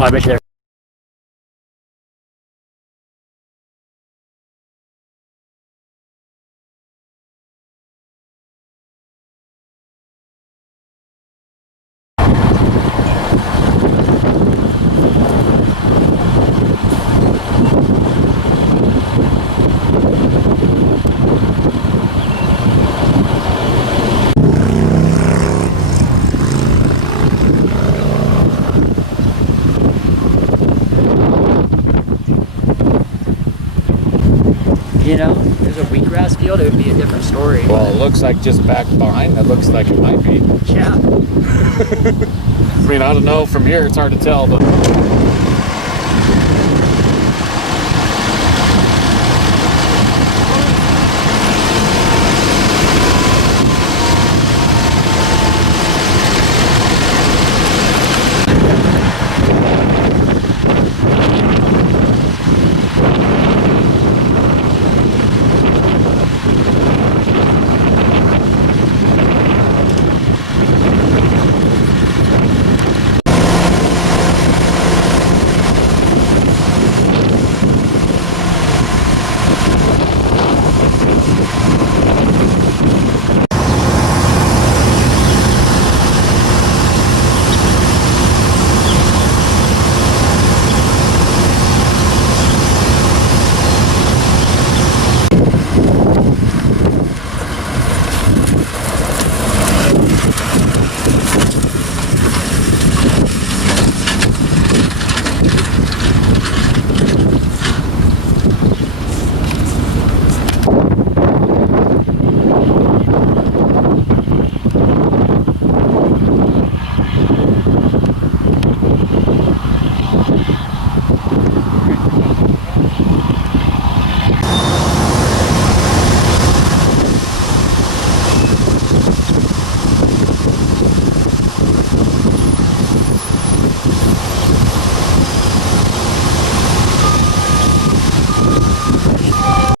Oh, I bet you know, if there's a wheatgrass field, it would be a different story. Well, it looks like just back behind, it looks like it might be. Yeah. I mean, I don't know from here, it's hard to tell, but